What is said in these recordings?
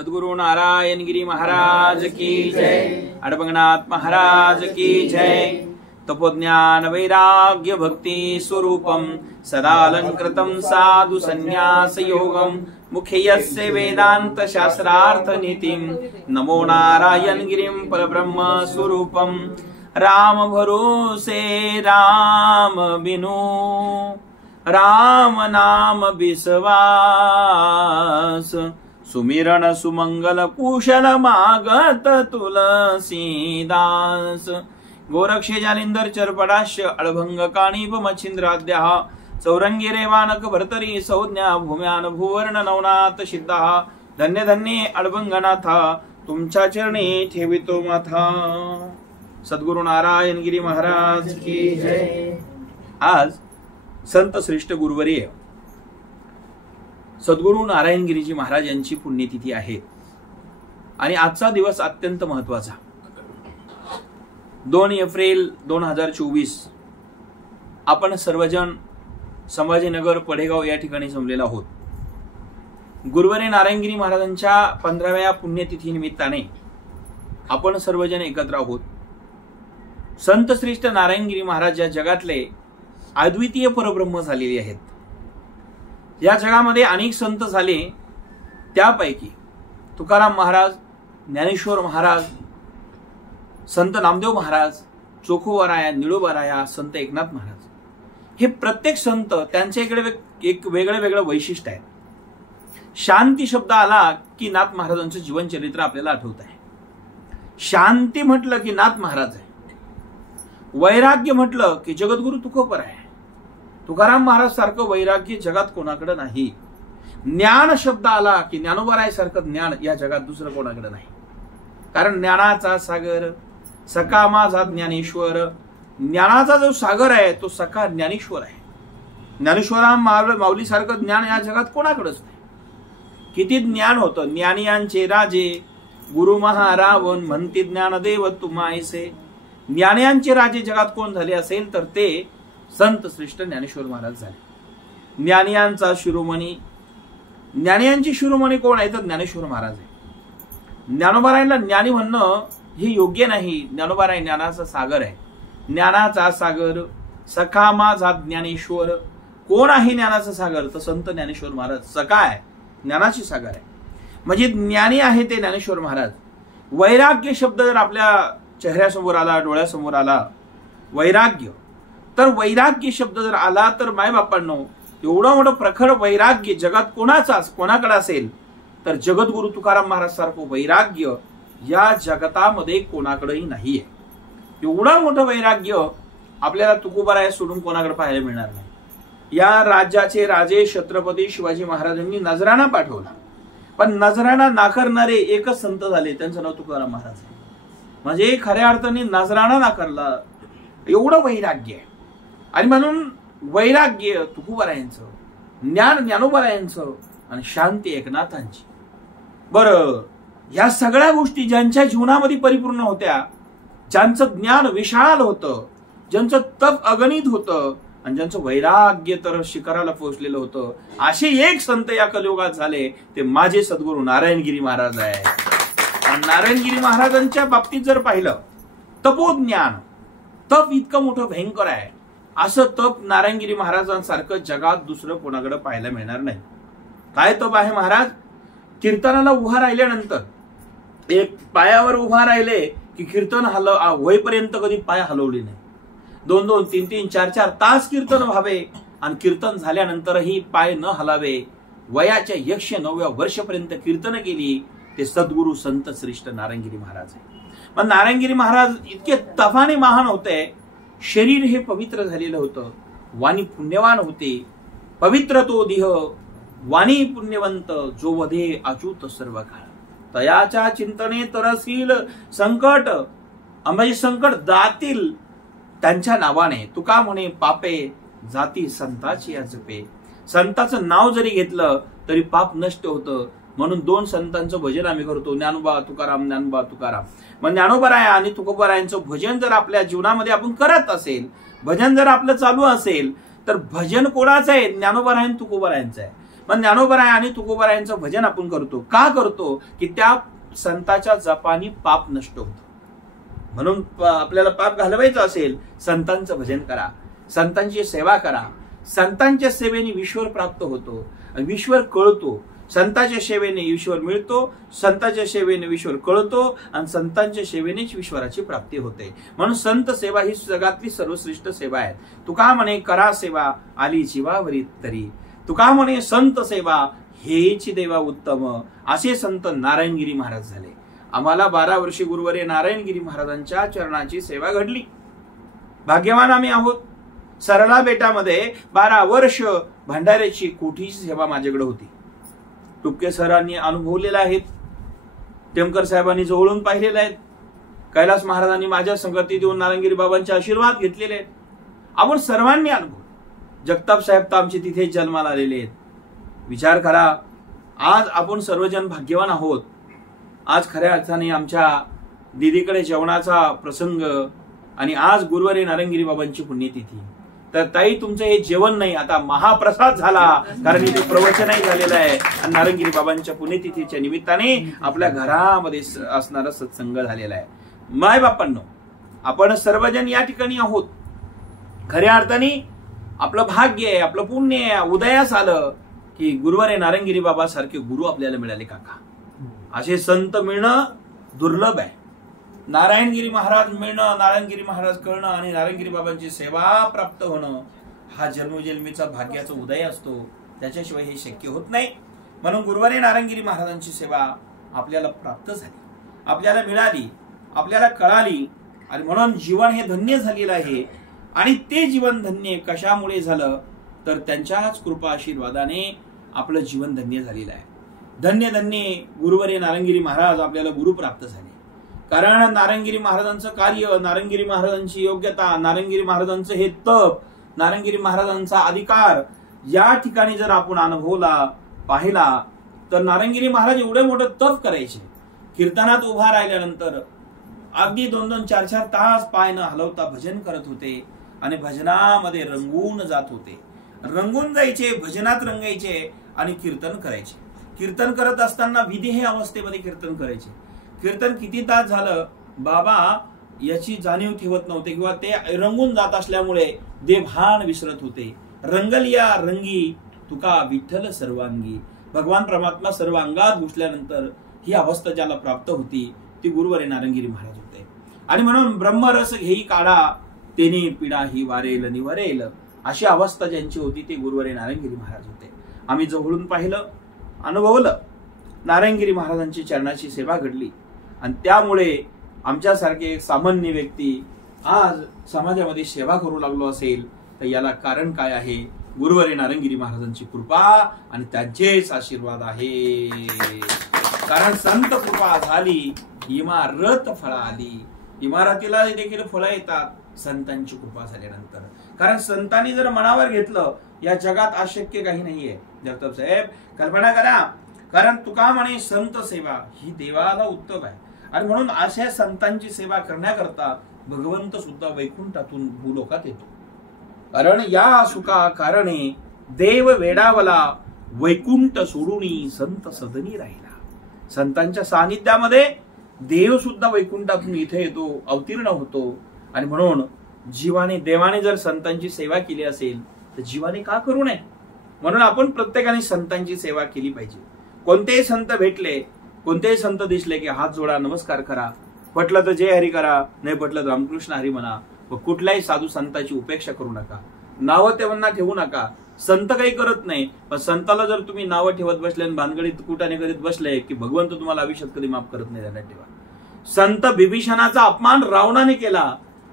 सद्गुरु नारायण गिरी महाराज की जय। अडबंगनाथ महाराज की जय। तपोज्ञान वैराग्य भक्ति स्वरूपम सदालंकृतं साधु संन्यास योगम मुखे यस्य वेदांत शास्त्रार्थ नीतिम नमो नारायण गिरिं परब्रह्म स्वरूपम। राम भरोसे राम बिनु राम नाम विश्वास सुमिरन सुमंगल कुशल मागत तुलसीदास। गोरक्षे जालिंदर चरपडाश्य अळभंग काणीप मच्छिंद्राद्याः चौरंगी रेवानक भर्तरी संज्ञा भूम्यान भुवर्ण नवनाथ सिद्धाः। धन्य धन्य अळभंगनाथा तुमच्या चरणी ठेवितो माथा। सद्गुरु नारायण गिरी महाराज की जय। आज संत श्रेष्ठ गुरुवर्य सद्गुरु नारायण गिरीजी महाराज यांची पुण्यतिथी आहे आणि आजचा दिवस अत्यंत महत्वाचा 2 एप्रिल 2024 आपण सर्वजण संभाजीनगर पडेगाव या ठिकाणी जमलेलो आहोत। गुरुवर्य नारायणगिरी महाराजांच्या 15व्या पुण्यतिथी निमित्ताने आपण सर्वजण एकत्र आहोत। संत श्रेष्ठ नारायणगिरी महाराज या जगातले अद्वितीय परब्रह्म झालेले आहेत। या जगामध्ये अनेक संत झाले, त्यापैकी तुकाराम महाराज, ज्ञानेश्वर महाराज, संत नामदेव महाराज, चोखोबाराया, निळोबाराया, संत एकनाथ महाराज, हे प्रत्येक संत त्यांच्या इकडे एक वेगळं वैशिष्ट्य आहे। शांती शब्द आला की नाथ महाराजांचं जीवन चरित्र आपल्याला आठवत आहे। शांती म्हटलं की नाथ महाराज आहे। वैराग्य म्हटलं की जगद्गुरु तुकोबर आहे। तुकाराम महाराज सारखं वैराग्य जगात कोणाकडे नाही। ज्ञान शब्द आला की ज्ञानोबाराय सारखं ज्ञान या जगात दुसरं कोणाकडे नाही। कारण ज्ञानाचा सागर सखा माझा ज्ञानेश्वर, ज्ञानाचा जो सागर आहे तो सखा ज्ञानेश्वर आहे। ज्ञानेश्वरा माऊली सारखं ज्ञान या जगात कोणाकडेच नाही। किती ज्ञान होतं। ज्ञानियांचे राजे गुरु महारावण म्हणते ज्ञानदेव तुम्हायसे। ज्ञानियांचे राजे जगात कोण झाले असेल तर ते संत श्रेष्ठ ज्ञानेश्वर महाराज झाले। ज्ञानियांचा शिरोमणी, ज्ञानियांची शिरोमणी कोण आहे तर ज्ञानेश्वर महाराज आहे। ज्ञानोबारायांना ज्ञानी म्हणणं हे योग्य नाही। ज्ञानोबाराय ज्ञानाचा सागर आहे। ज्ञानाचा सागर सखा माझा ज्ञानेश्वर। कोण आहे ज्ञानाचा सागर तर संत ज्ञानेश्वर महाराज सखा आहे, ज्ञानाची सागर आहे। म्हणजे ज्ञानी आहे ते ज्ञानेश्वर महाराज। वैराग्य शब्द जर आपल्या चेहऱ्यासमोर आला, डोळ्यासमोर आला वैराग्य, तर वैराग्य शब्द जर आला तर मायबापांनो एवढं मोठं प्रखर वैराग्य जगात कोणाकडे असेल तर जगद्गुरु तुकाराम महाराज सारखं वैराग्य या जगतामध्ये कोणाकडेही नाहीये। एवढं मोठं वैराग्य आपल्याला तुकोबाराया सोडून कोणाकडे पाहायला मिळणार नाही। या राज्याचे राजे छत्रपती शिवाजी महाराजांनी नजराणा पाठवला, पण नजराणा नाकारणारे एकच संत झाले, त्यांचं नाव तुकाराम महाराज आहे। म्हणजे खऱ्या अर्थाने नजराणा नाकारला, एवढं वैराग्य आहे। आणि म्हणून वैराग्य तुकोबारायांचं, ज्ञान ज्ञानोबारायांचं आणि शांती एकनाथांची। बरं, या सगळ्या गोष्टी ज्यांच्या जीवनामध्ये परिपूर्ण होत्या, ज्यांचं ज्ञान विशाल होतं, ज्यांचं तप अगणित होतं आणि ज्यांचं वैराग्य तर शिखराला पोहोचलेलं होतं, असे एक संत या कलियुगात झाले ते माझे सद्गुरु नारायणगिरी महाराज आहे। आणि नारायणगिरी महाराजांच्या बाबतीत जर पाहिलं, तपोज्ञान, तप इतकं मोठं भयंकर आहे, असं तप नारायणगिरी महाराजांसारखं जगात दुसरं कोणाकडे पाहायला मिळणार नाही। काय तप आहे महाराज? कीर्तनाला उभा राहिल्यानंतर एक पायावर उभा राहिले की कीर्तन होईपर्यंत कधी पाय हलवले नाही। 2-2, 3-3, 4-4 तास कीर्तन व्हावे आणि कीर्तन झाल्यानंतरही पाय न हलावे। वयाच्या 109व्या वर्षापर्यंत कीर्तन केली ते सद्गुरु संत श्रेष्ठ नारायणगिरी महाराज आहे। पण नारायणगिरी महाराज इतके तफाने महान होते, शरीर हे पवित्र झालेलं होतं, वाणी पुण्यवान होते। पवित्र तो देह वाणी पुण्यवंत, जो वधे अच्युत सर्व काळ। तयाच्या चिंतने तरसील संकट, म्हणजे संकट जातील त्यांच्या नावाने। तुका म्हणे पापे जाती संताची जपे। संताचं नाव जरी घेतलं तरी पाप नष्ट होतं। म्हणून 2 संतांचं भजन आम्ही करतो, ज्ञानोबा तुकाराम, ज्ञानोबा तुकाराम। मग ज्ञानोबाराया आणि तुकोबारायांचं भजन जर आपल्या जीवनामध्ये आपण करत असेल, भजन जर आपलं चालू असेल, तर भजन कोणाचं आहे? ज्ञानोबाराया आणि तुकोबारायांचं आहे। पण ज्ञानोबराय आणि तुकोबरायांचं भजन आपण करतो. का करतो? की त्या संतांच्या जपानी पाप नष्ट होतं. म्हणून आपल्याला पाप घालवायचं असेल, संतांचं भजन करा, संतांची सेवा करा. संतांच्या सेवेने ईश्वर प्राप्त होतो, ईश्वर कळतो. संतांच्या सेवेने ईश्वर मिळतो, संतांच्या सेवेने ईश्वर कळतो आणि संतांच्या सेवेनेच ईश्वराची प्राप्ती होते. म्हणून संत सेवा ही जगातली सर्वश्रेष्ठ सेवा आहे. तुका म्हणे करा सेवा आली जीवावरी तरी, तुका म्हणे संत सेवा हेची देवा उत्तम. असे संत नारायणगिरी महाराज झाले. आम्हाला 12 वर्षे गुरुवर्य नारायणगिरी महाराजांच्या चरणाची सेवा घडली. भाग्यवान आम्ही आहोत. सरला बेटामध्ये 12 वर्ष भंडाऱ्याची कोठीची सेवा माझ्याकडे होती. टुपके सरांनी अनुभवलेला आहेत, टेमकर साहेबांनी जवळून पाहिलेलं आहेत, कैलास महाराजांनी माझ्या संगती देऊन नारायणगिरी बाबांचे आशीर्वाद घेतलेले आहेत. आपण सर्वांनी अनुभव. जगताप साहेब तर आमचे तिथे जन्माला आलेले आहेत. विचार करा, आज आपण सर्वजण भाग्यवान आहोत. आज खऱ्या अर्थाने आमच्या दीदीकडे जेवणाचा प्रसंग आणि आज गुरुवारी नारायणगिरी बाबांची पुण्यतिथी. तर ताई, तुमचं हे जेवण नाही, आता महाप्रसाद झाला, कारण इथे प्रवचनही झालेलं आहे आणि नारायणगिरी बाबांच्या पुण्यतिथीच्या निमित्ताने आपल्या घरामध्ये असणारा सत्संग झालेला आहे. माय बापांनो, आपण सर्वजण या ठिकाणी आहोत. खऱ्या अर्थाने आपलं भाग्य आहे, आपलं पुण्य आहे. उदयास आलं की गुरुवारी नारायणगिरी बाबा सारखे गुरु आपल्याला मिळाले. काका, असे संत मिळणं दुर्लभ आहे. नारायणगिरी महाराज मिळणं, नारायणगिरी महाराज कळणं आणि नारायणगिरी बाबांची सेवा प्राप्त होणं हा जन्मोजन्मीचा भाग्याचा उदय असतो. त्याच्याशिवाय हे शक्य होत नाही. म्हणून गुरुवारी नारायणगिरी महाराजांची सेवा आपल्याला प्राप्त झाली, आपल्याला मिळाली, आपल्याला कळाली आणि म्हणून जीवन हे धन्य झालेलं आहे. आणि ते जीवन धन्य कशामुळे झालं? तर त्यांच्याच कृपा आशीर्वादाने आपलं जीवन धन्य झालेलं आहे. धन्य धन्य गुरुवारी नारायणगिरी महाराज आपल्याला गुरु प्राप्त झाले. कारण नारायणगिरी महाराजांचं कार्य, नारायणगिरी महाराजांची योग्यता, नारायणगिरी महाराजांचं हे तप, नारायणगिरी महाराजांचा अधिकार या ठिकाणी जर आपण अनुभवला, पाहिला, तर नारायणगिरी महाराज एवढे मोठं तप करायचे. कीर्तनात उभा राहिल्यानंतर अगदी 2-2, 4-4 तास पाय न हलवता भजन करत होते आणि भजनामध्ये रंगून जात होते. रंगून जायचे, भजनात रंगायचे आणि कीर्तन करायचे. कीर्तन करत असताना विदेह अवस्थेमध्ये कीर्तन करायचे. कीर्तन किती तास झालं बाबा याची जाणीव ठेवत नव्हते किंवा ते रंगून जात असल्यामुळे देभान विसरत होते. रंगलिया रंगी तुका विठ्ठल सर्वांगी. भगवान परमात्मा सर्व अंगात घुसल्यानंतर ही अवस्था ज्याला प्राप्त होती ती गुरुवारी नारायणगिरी महाराज होते. आणि म्हणून ब्रह्मरस घेई काढा तेने पिढा ही वारेल निवारेल, अशी अवस्था ज्यांची होती ते गुरुवारी नारायणगिरी महाराज होते. आम्ही जवळून पाहिलं, अनुभवलं. नारायणगिरी महाराजांची चरणाची सेवा घडली आणि त्यामुळे आमच्यासारखे सामान्य व्यक्ती आज समाजामध्ये सेवा करू लागलो असेल तर याला कारण काय आहे? गुरुवारी नारायणगिरी महाराजांची कृपा आणि त्यांचेच आशीर्वाद आहे. कारण संत कृपा झाली इमारत फळा आली. इमारतीला देखील फळं येतात संतांची कृपा झाल्यानंतर. कारण संतांनी जर मनावर घेतलं, या जगात अशक्य काही नाहीये. जगताप साहेब, कल्पना करा, कारण तुका म्हणे संत सेवा ही देवाला उत्तम आहे. आणि म्हणून अशा संतांची सेवा करण्याकरता भगवंत सुद्धा वैकुंठातून भूलोकात येतो. कारण या सुखा कारणे देव वेडावला, वैकुंठ सोडून संत सदनी राहिला. संतांच्या सानिध्यामध्ये देव सुद्धा वैकुंठातून इथे येतो, अवतीर्ण होतो. आणि म्हणून देवाने जर संतांची सेवा केली असेल तर जीवाने का करू नये? म्हणून आपण प्रत्येकाने संतांची सेवा केली पाहिजे. कोणतेही संत भेटले, कोणतेही संत दिसले की हात जोडा, नमस्कार करा. पटलं तर जय हरी करा, नाही पटलं तर रामकृष्ण हरी म्हणा. व कुठल्याही साधू संतांची उपेक्षा करू नका, नावं त्यांना ठेवू नका. संत काही करत नाही, पण संताला जर तुम्ही नावं ठेवत बसले आणि भानगडीत कुटाने करीत बसले की भगवंत तुम्हाला आयुष्यात कधी माफ करत नाही. त्याला ठेवा. संत बिभीषणाचा अपमान रावणाने केला.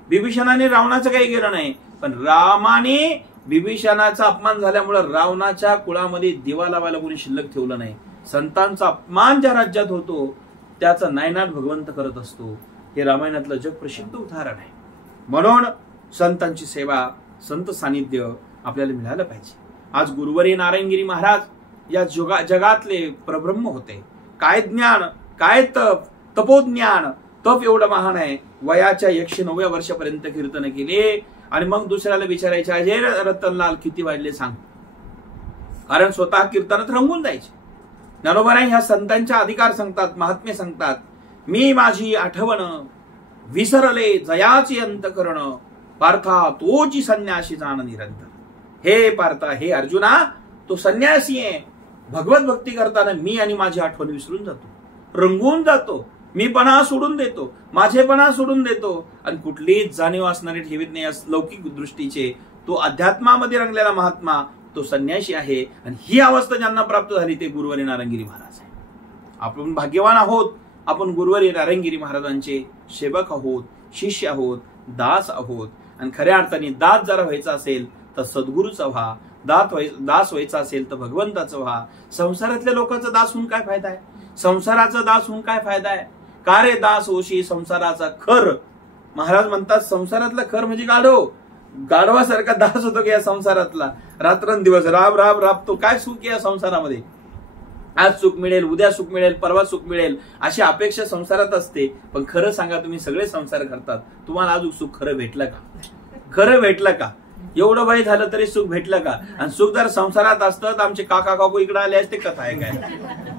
बिभीषणाने रावणाचं काही केलं नाही, पण रामाने बिभीषणाचा अपमान झाल्यामुळे रावणाच्या कुळामध्ये दिवा लावायला कोणी शिल्लक ठेवलं नाही. संतांचा अपमान ज्या राज्यात होतो त्याचा नायनाट भगवंत करत असतो. हे रामायणातलं जगप्रसिद्ध उदाहरण आहे. म्हणून संतांची सेवा, संत सानिध्य आपल्याला मिळालं पाहिजे. आज गुरुवारी नारायणगिरी महाराज या जगातले परब्रह्म होते. काय ज्ञान, काय तप, तपोज्ञान. तप एवढं महान आहे. वयाच्या 109व्या वर्षापर्यंत कीर्तन केले आणि मग दुसऱ्याला विचारायचे, अजय रतनलाल किती वाजले सांग. कारण स्वतः कीर्तनात रंगून जायचे. ज्ञानोबाराय ह्या संतांच्या अधिकार सांगतात, महात्म्य सांगतात. मी माझी आठवण विसरले जयाची अंतकरण, पार्था तोची संन्यासी जाण निरंतर. हे पार्था, हे अर्जुना, तो संन्यासी आहे. भगवत भक्ती करताना मी आणि माझी आठवण विसरून जातो, रंगून जातो, मीपणा सोडून देतो, माझेपणा सोडून देतो आणि कुठलीच जाणीव असणारे ठेवीत नाही लौकिक दृष्टीचे. तो अध्यात्मामध्ये रंगलेला महात्मा तो संन्यासी आहे. आणि ही अवस्था ज्यांना प्राप्त झाली ते गुरुवरी नारायणगिरी महाराज आहे. आपण भाग्यवान आहोत, आपण गुरुवरी नारायणगिरी महाराजांचे सेवक आहोत, शिष्य आहोत, दास आहोत. आणि खऱ्या अर्थाने दास जरा व्हायचा असेल तर सद्गुरूचा व्हा, दास व्हायचा असेल तर भगवंताचा व्हा. संसारातल्या लोकांचा दास होऊन काय फायदा आहे? संसाराचा दास होऊन काय फायदा आहे? का रे दास होशी संसाराचा खर. महाराज म्हणतात संसारातला खर म्हणजे गाढव, गाढवासारखा दास होतो की या संसारातला. रात्रंदिवस राब राब राबतो. काय सुख या संसारामध्ये? आज सुख मिळेल, उद्या सुख मिळेल, परवा सुख मिळेल अशी अपेक्षा संसारात असते. पण खरं सांगा, तुम्ही सगळे संसार करतात, तुम्हाला आज सुख खरं भेटलं का? खरं भेटलं का? एवढं वय झालं तरी सुख भेटलं का? आणि सुख जर संसारात असतं तर आमचे काका काकू इकडे आले असते कथा आहे काय?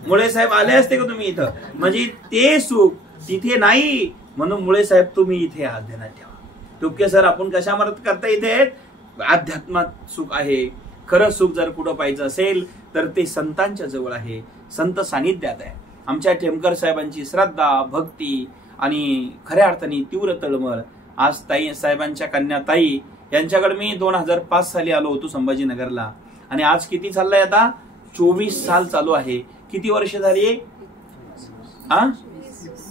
मुळे साहेब आले असते का तुम्ही इथं? म्हणजे ते सुख तिथे नाही. म्हणून मुळे साहेब तुम्ही इथे आहात, ध्यानात ठेवा. तुपके सर आपण कशा मदत करता? इथे अध्यात्मात सुख आहे. खरं सुख जर कुठं पाहिजे असेल तर ते संतांच्या जवळ आहे, संत सानिध्यात आहे. आमच्या टेमकर साहेबांची श्रद्धा, भक्ती आणि खऱ्या अर्थाने तीव्र तळमळ. आज ताई साहेबांच्या कन्या ताई यांच्याकडे मी 2005 साली आलो होतो संभाजीनगरला. आणि आज किती चाललंय? आता 24 साल चालू आहे. किती वर्ष झाली?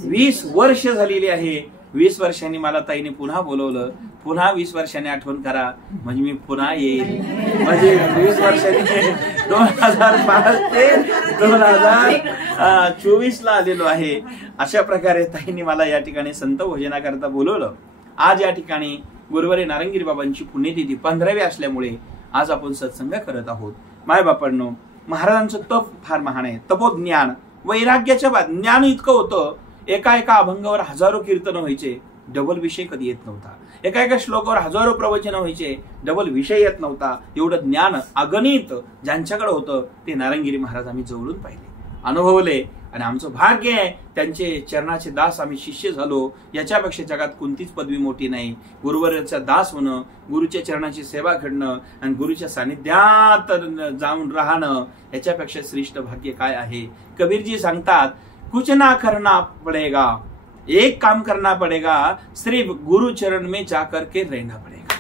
20 वर्ष झालेली आहे. 20 वर्षांनी मला ताईने पुन्हा बोलवलं. पुन्हा 20 वर्षांनी आठवण करा म्हणजे मी पुन्हा येईल. म्हणजे 20 वर्षांनी 2005 ते 2024 ला आलेलो आहे. अशा प्रकारे ताईने मला या ठिकाणी संत भोजनाकरता बोलवलं. आज या ठिकाणी गुरुवारी नारायणगिरी बाबांची पुण्यतिथी 15वी असल्यामुळे आज आपण सत्संग करत आहोत. माय बापांनो, महाराजांचं तप फार महान आहे. तपोज्ञान, वैराग्याच्या बाद ज्ञान इतकं होतं. एका अभंगावर हजारो कीर्तन व्हायचे, डबल विषय कधी येत नव्हता. एका श्लोकावर हजारो प्रवचन व्हायचे, डबल विषय येत नव्हता. एवढं ज्ञान अगणित ज्यांच्याकडे होतं ते नारायणगिरी महाराज आम्ही जवळून पाहिले, अनुभवले. आणि आमचं भाग्य आहे त्यांचे चरणाचे दास आम्ही शिष्य झालो. याच्यापेक्षा जगात कोणतीच पदवी मोठी नाही. गुरुवर्याचा दास होणं, गुरुच्या चरणाची सेवा घडणं आणि गुरुच्या सानिध्यात जाऊन राहणं, याच्यापेक्षा श्रेष्ठ भाग्य काय आहे? कबीरजी सांगतात, कुछ ना करना पड़ेगा, एक काम करना पड़ेगा, सिर्फ गुरु चरण में जाकर के रहना पड़ेगा.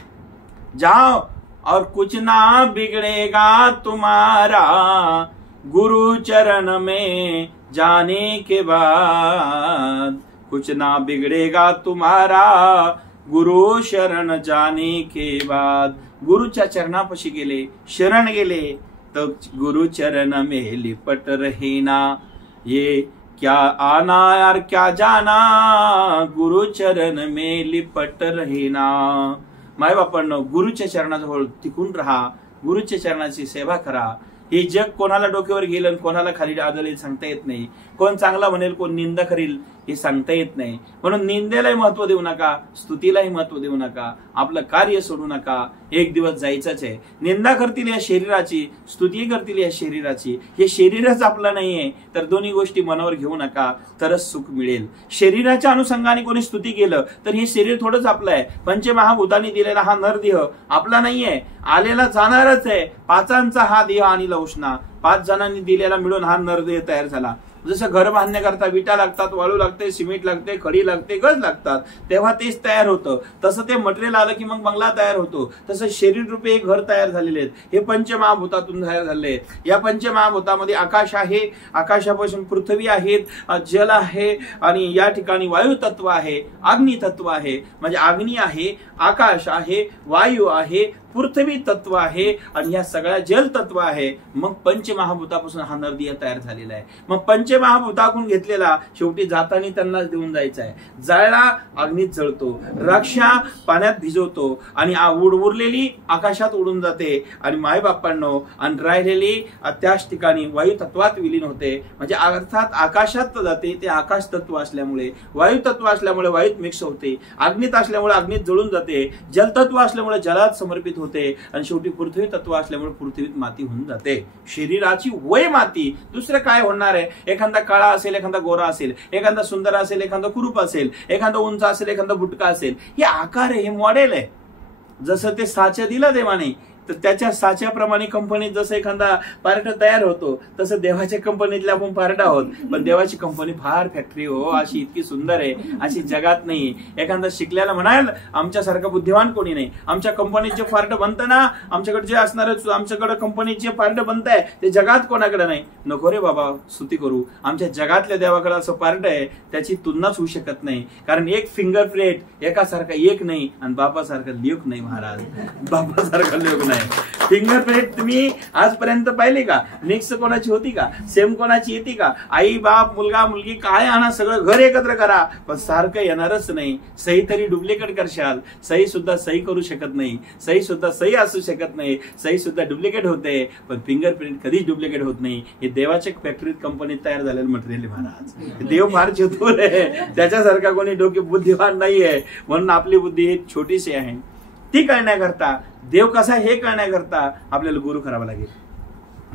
जाओ और कुछ ना बिगड़ेगा तुम्हारा, गुरु चरण में जाने के बाद. कुछ ना बिगड़ेगा तुम्हारा, गुरु शरण जाने के बाद. गुरुच्या चरणापाशी गेले, शरण गेले तर गुरु चरण में लिपट रहेना. ये क्या आना यार क्या जाना, गुरु चरण में लिपट रहेना. माय बापांनो, गुरुच्या चरणाजवळ टिकून राहा, गुरुच्या चरणाची सेवा करा. हे जग कोणाला डोक्यावर घेईल आणि कोणाला खाली आदळेल सांगता येत नाही. कोण चांगला म्हणेल, कोण निंदा करेल हे सांगता येत नाही. म्हणून निंदेलाही महत्व देऊ नका, स्तुतीलाही महत्व देऊ नका. आपलं कार्य सोडू नका. एक दिवस जायचंच आहे. निंदा करतील या शरीराची, स्तुती करतील या शरीराची. हे शरीरच आपलं नाहीये तर दोन्ही गोष्टी मनावर घेऊ नका, तरच सुख मिळेल. शरीराच्या अनुषंगाने कोणी स्तुती केलं तर हे शरीर थोडंच आपलं आहे. पंचमहाभूतांनी दिलेला हा नरदेह आपला नाहीये, आलेला जाणारच आहे. पाचांचा हा देह आणि लौष्णा, 5 जणांनी दिलेला मिळून हा नरदेह तयार झाला. जसं घर बांधण्याकरता विटा लागतात, वाळू लागते, सिमेंट लागते, खडी लागते, गज लागतात, तेव्हा तेच तयार होतं. तसं ते मटेरियल आलं की मग बंगला तयार होतो. तसं शरीर रूपी एक घर तयार झालेले आहेत. हे पंचमहाभूतातून तयार झालेले आहेत. या पंचमहाभूतामध्ये आकाश आहे, आकाशापासून पृथ्वी आहेत, जल आहे आणि या ठिकाणी वायू तत्व आहे, अग्नी तत्व आहे. म्हणजे अग्नी आहे, आकाश आहे, वायू आहे, पृथ्वी तत्व आहे आणि या सगळ्या जल तत्व आहे. मग पंचमहाभूतापासून हा नरदेह तयार झालेला आहे. मग पंचमहाभूताकून घेतलेला शेवटी जाताना त्यांनाच देऊन जायचा आहे. जाळला अग्नीत जळतो, रक्षा पाण्यात भिजवतो आणि उरलेली आकाशात उडून जाते आणि मायबापांनो आणि राहिलेली त्याच ठिकाणी वायू तत्वात विलीन होते. म्हणजे अर्थात आकाशात जाते, ते आकाश तत्व असल्यामुळे, वायू तत्व असल्यामुळे वायूत मिक्स होते, अग्नीत असल्यामुळे अग्नीत जळून जाते, जलतत्व असल्यामुळे जलात समर्पित होते आणि शेवटी पृथ्वी तत्व असल्यामुळे पृथ्वीत माती होऊन जाते. शरीराची वय माती, दुसरं काय होणार आहे? एखादा काळा असेल, एखादा गोरा असेल, एखादा सुंदर असेल, एखादा कुरूप असेल, एखादा उंच असेल, एखादा बुटका असेल. हे आकार आहे, हे मॉडेल आहे. जसं ते साच्या दिलं देवाने, तर त्याच्या साच्याप्रमाणे कंपनीत जसं एखादा पार्ट तयार होतो, तसं देवाच्या कंपनीतले आपण पार्ट आहोत. पण देवाची कंपनी फार फॅक्टरी हो, अशी इतकी सुंदर आहे, अशी जगात नाही. एखादा शिकल्याला म्हणाल आमच्यासारखा बुद्धिमान कोणी नाही, आमच्या कंपनीत जे पार्ट बनतं ना, आमच्याकडे जे असणार, आमच्याकडे कंपनीत जे पार्ट बनत आहे ते जगात कोणाकडे नाही. नको रे बाबा, स्तुती करू. आमच्या जगातल्या देवाकडे असं पार्ट आहे त्याची तुलनाच होऊ शकत नाही. कारण एक फिंगरप्रिंट एकासारखा एक नाही आणि बापासारखा लेख नाही महाराज, बापासारखा लेख नाही. फिंगरप्रिंट तुम्ही आजपर्यंत पाहिली का? मिक्स कोणाची होती का? सेम कोणाची येते का? आई बाप मुलगा मुलगी काय आणा, सगळं घर एकत्र करा, पण सारखं येणारच नाही. सही तरी डुप्लिकेट करशाल, सही सुद्धा सही करू शकत नाही, सही सुद्धा सही असू शकत नाही, सही सुद्धा डुप्लिकेट होते, पण फिंगरप्रिंट कधीच डुप्लिकेट होत नाही. हे देवाच्या फॅक्टरीत कंपनीत तयार झालेलं मटेरियल महाराज. देव फार चतुर आहे, त्याच्यासारखा कोणी डोके बुद्धिवान नाहीये. म्हणून आपली बुद्धी ही छोटीशी आहे. ती कळण्याकरता, देव कसा हे कळण्याकरता आपल्याला गुरु करावा लागेल,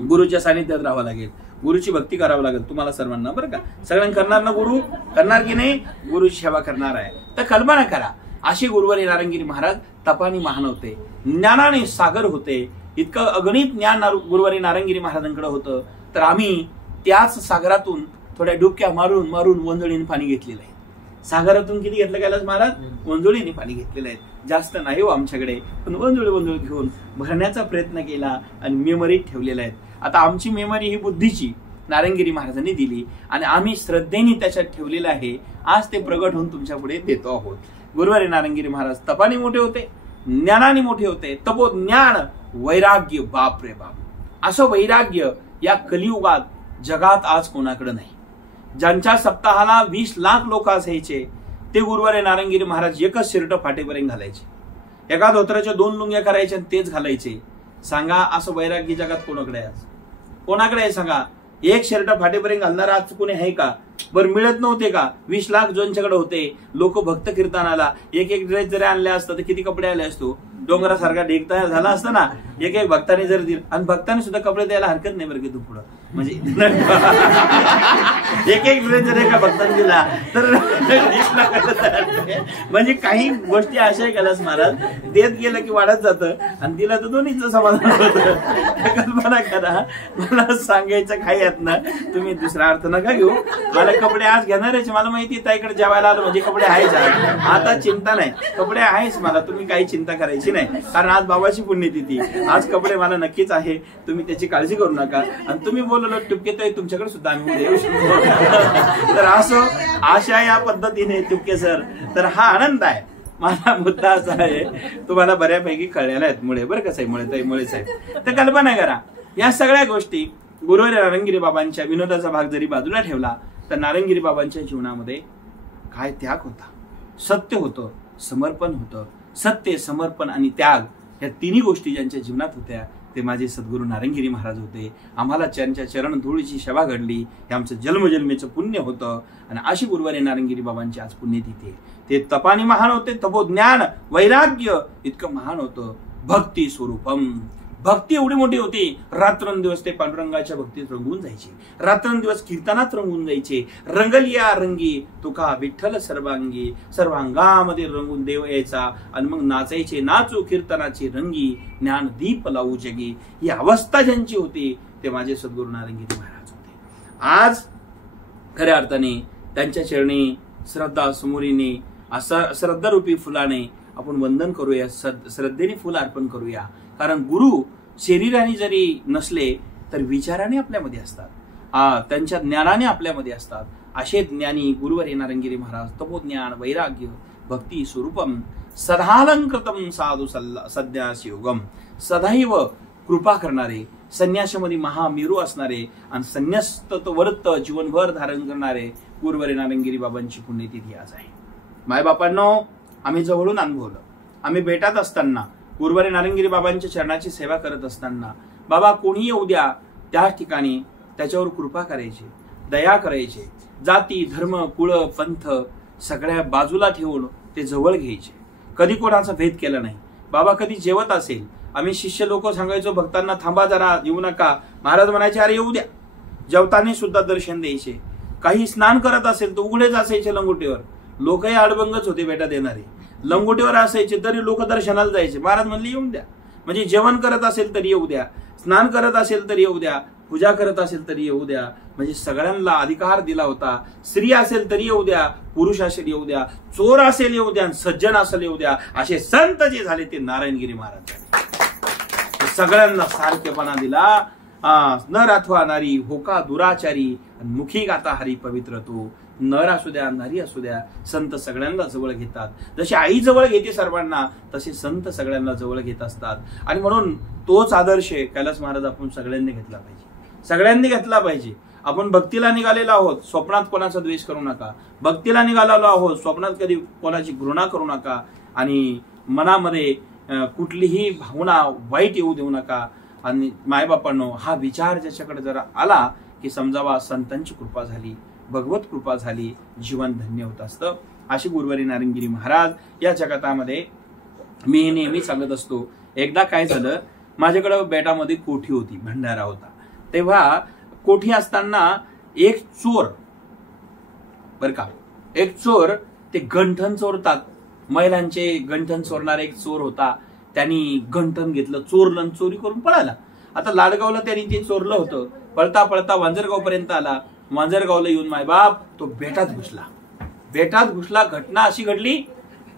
गुरुच्या सानिध्यात राहावं लागेल, गुरुची भक्ती करावं लागेल. तुम्हाला सर्वांना बरं का, सगळ्यांना करणार ना गुरु? करणार की नाही? गुरुची सेवा करणार आहे तर कल्पना करा, असे गुरुवारी नारंगिरी महाराज तपानी महान होते, ज्ञानाने सागर होते. इतकं अगणित ज्ञान गुरुवारी नारंगिरी महाराजांकडे होतं. तर आम्ही त्याच सागरातून थोड्या डुबक्या मारून मारून वंजळीने पाणी घेतलेलं आहे. सागरातून किती घेतलं कैलास महाराज? वंजुळीने पाणी घेतलेलं आहे. जास्त नाही हो आमच्याकडे, पण वंजुळ घेऊन भरण्याचा प्रयत्न केला आणि मेमरीत ठेवलेल्या आहेत. आता आमची मेमरी ही बुद्धीची नारंगिरी महाराजांनी दिली आणि आम्ही श्रद्धेने त्याच्यात ठेवलेलं आहे. आज ते प्रगट होऊन तुमच्या पुढे देतो आहोत. गुरुवारी नारंगिरी महाराज तपाने मोठे होते, ज्ञानाने मोठे होते. तपो ज्ञान वैराग्य, बाप रे बाप, असं वैराग्य या कलियुगात जगात आज कोणाकडे नाही. ज्यांच्या सप्ताहाला 20 लाख लोक असायचे ते गुरुवारी नारंगिरी महाराज एकच शर्ट फाटेपर्यंत घालायचे, एका धोत्राच्या 2 लुंग्या करायच्या आणि तेच घालायचे. सांगा असं वैराग्य जगात कोणाकडे आहे? आज कोणाकडे आहे सांगा? एक शर्ट फाटेपर्यंत घालणारा आज कोणी आहे का? बरं मिळत नव्हते का? 20 लाख ज्यांच्याकडे होते. लोक भक्त कीर्तनाला एक एक ड्रेस जरी आणले असतं तर किती कपडे आले असतो? डोंगरासारखा ढेक तयार झाला असता ना. एक एक भक्ताने जर दिलं, आणि भक्ताने सुद्धा कपडे द्यायला हरकत नाही बरं की तू पुढं, म्हणजे एक एक ड्रेस जर एका भक्ताने दिला तर म्हणजे काही गोष्टी अशा कैलास महाराज देत गेलं की वाढत जातं आणि दिलं तर दोन्हीचं समाधान होतं. कल्पना करा. मला सांगायचं काही येत ना, तुम्ही दुसरा अर्थ नका घेऊ. मला कपडे आज घेणारच, मला माहिती आहे ताईकडे जेवायला आलो म्हणजे कपडे आहेच. आता चिंता नाही, कपडे आहेच मला, तुम्ही काही चिंता करायची नाही. कारण आज बाबाची पुण्यतिथी, आज कपडे मला नक्कीच आहे, तुम्ही त्याची काळजी करू नका. आणि तुम्ही बोललो टुपके तर तुमच्याकडे सुद्धा आम्ही येऊ शकतो. तर असो, अशा या पद्धतीने टुपके सर, तर हा आनंद आहे. माझा मुद्दा असा आहे, तुम्हाला बऱ्यापैकी कळलेला आहेत मुळे, बरं कसं आहे मुळे साहेब. तर कल्पना करा, या सगळ्या गोष्टी गुरुवारी नारंगिरी बाबांच्या विनोदाचा भाग जरी बाजूला ठेवला तर नारंगिरी बाबांच्या जीवनामध्ये काय त्याग होता, सत्य होतं, समर्पण होतं. सत्य, समर्पण आणि त्याग या तिन्ही गोष्टी ज्यांच्या जीवनात होत्या ते माझे सद्गुरू नारंगिरी महाराज होते. आम्हाला त्यांच्या चरण धुळीची सेवा घडली, हे आमचं जन्मजन्मेचं पुण्य होतं. आणि अशी गुरुवारी नारंगिरी बाबांची आज पुण्यतिथी. ते तपानी महान होते, तपो ज्ञान वैराग्य इतकं महान होतं. भक्ती स्वरूपम, भक्ती एवढी मोठी होती, रात्रंदिवस ते पांडुरंगाच्या भक्तीत रंगून जायचे, रात्रंदिवस कीर्तनात रंगून जायचे. रंगलिया रंगी तुका विठ्ठल सर्वांगी, सर्वांगामध्ये रंगून देव यायचा आणि मग नाचायचे. नाचू कीर्तनाची रंगी, ज्ञान दीप लावू जगी. ही अवस्था ज्यांची होती ते माझे सद्गुरू नारंगिरी महाराज होते. आज खऱ्या अर्थाने त्यांच्या चरणी श्रद्धा सुमुरीने, श्रद्धारूपी फुलाने आपण वंदन करूया, श्रद्धेने फुल अर्पण करूया. कारण गुरु शरीराने जरी नसले तर विचाराने आपल्यामध्ये असतात, त्यांच्या ज्ञानाने आपल्यामध्ये असतात. असे ज्ञानी गुरुवारी नारंगिरी महाराज. तपोज्ञान वैराग्य भक्ती स्वरूपम सदालंकृतम साधू सद्यास योगम. सदैव कृपा करणारे, संन्यासामध्ये महामेरू असणारे आणि संन्यस्त व्रत जीवनभर धारण करणारे गुरुवारी नारायणगिरी बाबांची पुण्यतिथी आज आहे. मायबापांनो, आम्ही जवळून अनुभवलं. आम्ही भेटत असताना, गुरुवारी नारायणगिरी बाबांच्या चरणाची सेवा करत असताना, बाबा कोणी येऊ द्या त्या ठिकाणी त्याच्यावर कृपा करायची, दया करायची. जाती, धर्म, कुळ, पंथ सगळ्या बाजूला ठेवून ते जवळ घ्यायचे. कधी कोणाचा भेद केला नाही. बाबा कधी जेवत असेल, आम्ही शिष्य लोक सांगायचो भक्तांना, थांबा जरा, येऊ नका. महाराज म्हणायचे, अरे येऊ द्या. जेवताना सुद्धा दर्शन द्यायचे. काही स्नान करत असेल तर उघडेच असायचे लंगोटीवर. लोकही अडबंगच होते भेटा देणारे. लंगोटीवर असायचे तरी लोक दर्शनाला जायचे. महाराज म्हणले येऊन द्या. म्हणजे जेवण करत असेल तरी येऊ द्या, स्नान करत असेल तरी येऊ द्या, पूजा करत असेल तरी येऊ द्या. म्हणजे सगळ्यांना अधिकार दिला होता. स्त्री असेल तरी येऊ द्या, पुरुष असेल येऊ द्या, चोर असेल येऊ द्या, सज्जन असेल येऊ द्या. असे संत जे झाले ते नारायणगिरी महाराज झाले. सगळ्यांना सारखेपणा दिला. नर अथवा नारी होका दुराचारी, मुखी गाता हरी पवित्र तो. नर असू द्या, नारी असू द्या, संत सगळ्यांना जवळ घेतात. जशी आई जवळ घेते सर्वांना, तसे संत सगळ्यांना जवळ घेत असतात. आणि म्हणून तोच आदर्श कैलास महाराज आपण सगळ्यांनी घेतला पाहिजे. सगळ्यांनी घेतला पाहिजे. आपण भक्तीला निघालेलो आहोत, स्वप्नात कोणाचा द्वेष करू नका. भक्तीला निघालेलो आहोत, स्वप्नात कधी कोणाची घृणा करू नका. आणि मनामध्ये कुठलीही भावना वाईट येऊ देऊ नका. आणि मायबापांनो, हा विचार ज्याच्याकडे जरा आला की समजावा संतांची कृपा झाली, भगवत कृपा झाली, जीवन धन्य होत असतं. अशी गुरुवारी नारायणगिरी महाराज या जगतामध्ये मी नेहमी सांगत असतो. एकदा काय झालं, माझ्याकडे बेटामध्ये कोठी होती, भंडारा होता. तेव्हा कोठी असताना एक चोर, बर का, एक चोर ते गंठन चोरतात. महिलांचे गंठन चोरणारा एक चोर होता. त्यांनी गंठन घेतलं, चोरलं, चोरी करून पळाला. आता लाडगावला त्यांनी ते चोरलं होतं. पळता पळता वांजरगाव पर्यंत आला. वांजरगावला येऊन मायबाप तो बेटात घुसला. बेटात घुसला. घटना अशी घडली,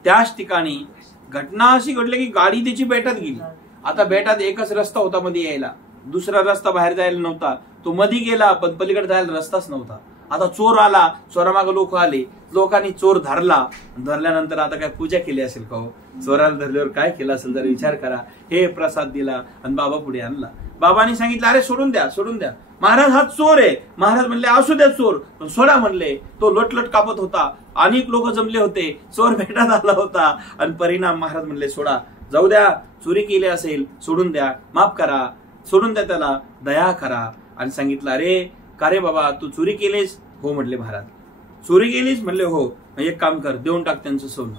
त्याच ठिकाणी घटना अशी घडली की गाडी त्याची बेटात गेली. आता बेटात एकच रस्ता होता मध्ये यायला, दुसरा रस्ता बाहेर जायला नव्हता. तो मध्ये गेला पण पलीकडे जायला रस्ताच नव्हता. आता चोर आला, चोरामागे लोक आले. लोकांनी चोर धरला. धरल्यानंतर आता काय पूजा केली असेल का हो? चोराला धरल्यावर काय केलं असेल जरा विचार करा. हे प्रसाद दिला आणि बाबा पुढे आणला. बाबांनी सांगितलं, अरे सोडून द्या, सोडून द्या. महाराज हा चोर आहे. महाराज म्हणले असू द्या चोर, पण सोडा म्हणले. तो लोटलोट कापत होता. अनेक लोक जमले होते. चोर भेटात आला होता आणि परिणाम महाराज म्हणले सोडा, जाऊ द्या. चोरी केली असेल सोडून द्या, माफ करा, सोडून द्या, त्याला दया करा. आणि सांगितलं, अरे का रे बाबा तू चोरी केलीस? हो म्हटले महाराज. चोरी केलीस? म्हणले हो. एक काम कर, देऊन टाक त्यांचं सोनं.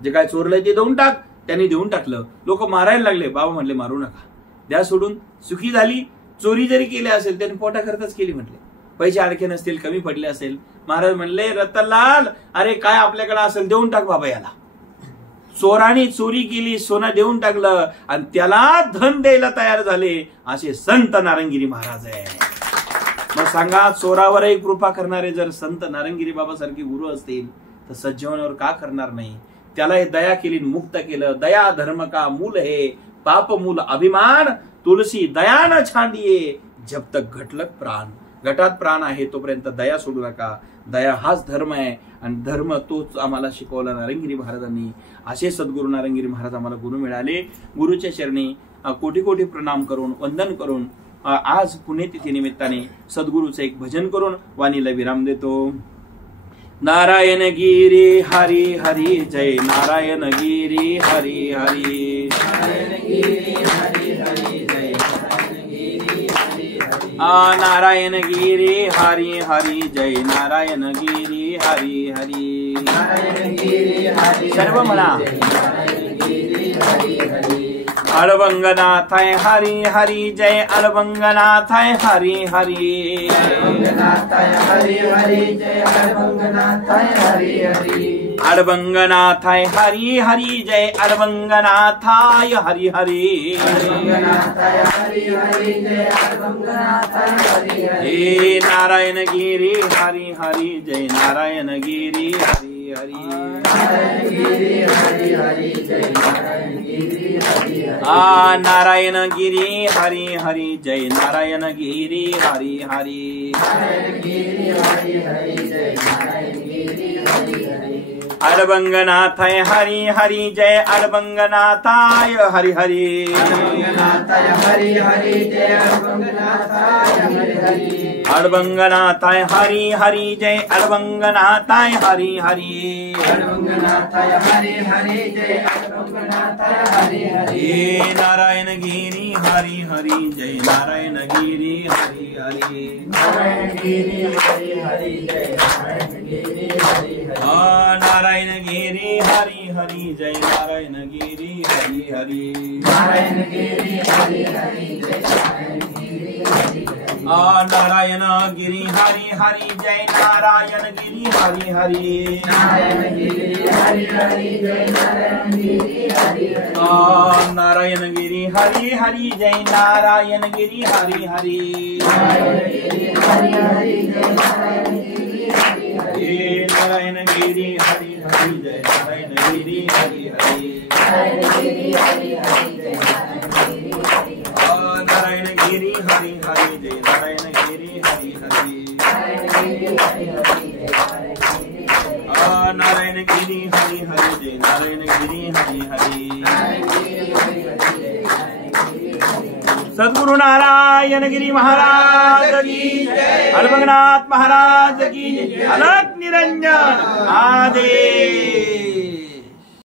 जे काय चोरलंय ते देऊन टाक. त्यांनी देऊन टाकलं. लोक मारायला लागले. बाबा म्हणले मारू नका, द्या सोडून. सुखी झाली. चोरी जरी केली असेल त्यांनी पोटाकरताच केली म्हटले. पैसे अडके नसतील, कमी पडले असेल. महाराज म्हणले, रतनलाल अरे काय आपल्याकडे असेल देऊन टाक बाबा याला. चोराने चोरी केली, सोनं देऊन टाकलं आणि त्याला धन द्यायला तयार झाले. असे संत नारायणगिरी महाराज आहे. मग सांगा, चोरावरही कृपा करणारे जर संत नारायणगिरी बाबा सारखे गुरु असतील तर सज्जनावर का करणार नाही? त्याला हे दया केली, मुक्त केलं. दया धर्म का मूल है, पाप मूल अभिमान, तुलसी दया न छांडिये, जब तक घटलक प्राण. घटात प्राण आहे तोपर्यंत दया सोडू नका. दया हाच धर्म आहे आणि धर्म तोच आम्हाला शिकवला नारायणगिरी महाराजांनी. असे सद्गुरू नारायणगिरी महाराज आम्हाला गुरु मिळाले. गुरुच्या चरणी कोटी कोटी प्रणाम करून, वंदन करून आज पुण्यतिथी निमित्ताने सद्गुरूचं एक भजन करून वाणीला विराम देतो. नारायण गिरी हरी हरी जय, नारायण गिरी हरी हरी, नारायण गिरी हरी हरी जय, नारायण गिरी हरी हरी जय, नारायण गिरी हरी हरी, सर्व म्हणा. अलबंगनाथाय हरी हरी जय, अलबंगनाथाय हरी हरी, अलबंगनाथाय हरी हरी जय, अलबंगनाथाय हरी हरी, अलबंगनाथाय हरी हरी जय, अलबंगनाथाय हरी हरी, अलबंगनाथाय हरी हरी जय, अलबंगनाथाय हरी हरी, हे नारायण गिरी हरी हरी जय, नारायण गिरी हरी हरी, नारायण गिरी हरी हरी जय, नारायण गिरी हरी हरी, नारायण गिरी हरी हरी जय, नारायण गिरी हरी हरी, नारायण गिरी हरी हरी जय, नारायण गिरी हरी हरी. अड़बंगनाथाय हरि हरि जय अड़बंगनाथाय हरि हरि अड़बंगनाथाय हरि हरि जय अड़बंगनाथाय हरि हरि अड़बंगनाथाय हरि हरि जय अड़बंगनाथाय हरि हरि अड़बंगनाथाय हरि हरि जय अड़बंगनाथाय हरि हरि नारायण गिरी हरि हरि जय नारायण गिरी हरि हरि नारायण गिरी हरि हरि जय नारायण गिरी हरि हरि नारायण गिरी हरि हरि जय नारायण गिरी हरि हरि नारायण गिरी हरि हरि जय नारायण गिरी हरि हरि नारायण गिरी हरि हरि जय नारायण गिरी हरि हरि नारायण गिरी हरि हरि जय नारायण गिरी हरि हरि नारायण गिरी हरि हरि जय नारायण गिरी हरि हरि नारायण गिरी हरि हरि जय नारायण गिरी हरि हरि नारायण गिरी हरि हरि जय नारायण गिरी हरि हरि नारायण गिरी हरि हरि जय नारायण गिरी हरि हरि नारायण गिरी हरि हरि जय नारायण गिरी हरि हरि नारायण गिरी हरि हरि जय नारायण गिरी हरि नारायण गिरी हरि हरि जय नारायण गिरी हरि हरि नारायण गिरी हरि हरि जय नारायण गिरी हरि हरि सद्गुरु नारायण गिरी महाराज की जय अड़बंगनाथ महाराज की जय अलग निरंजन आदेश।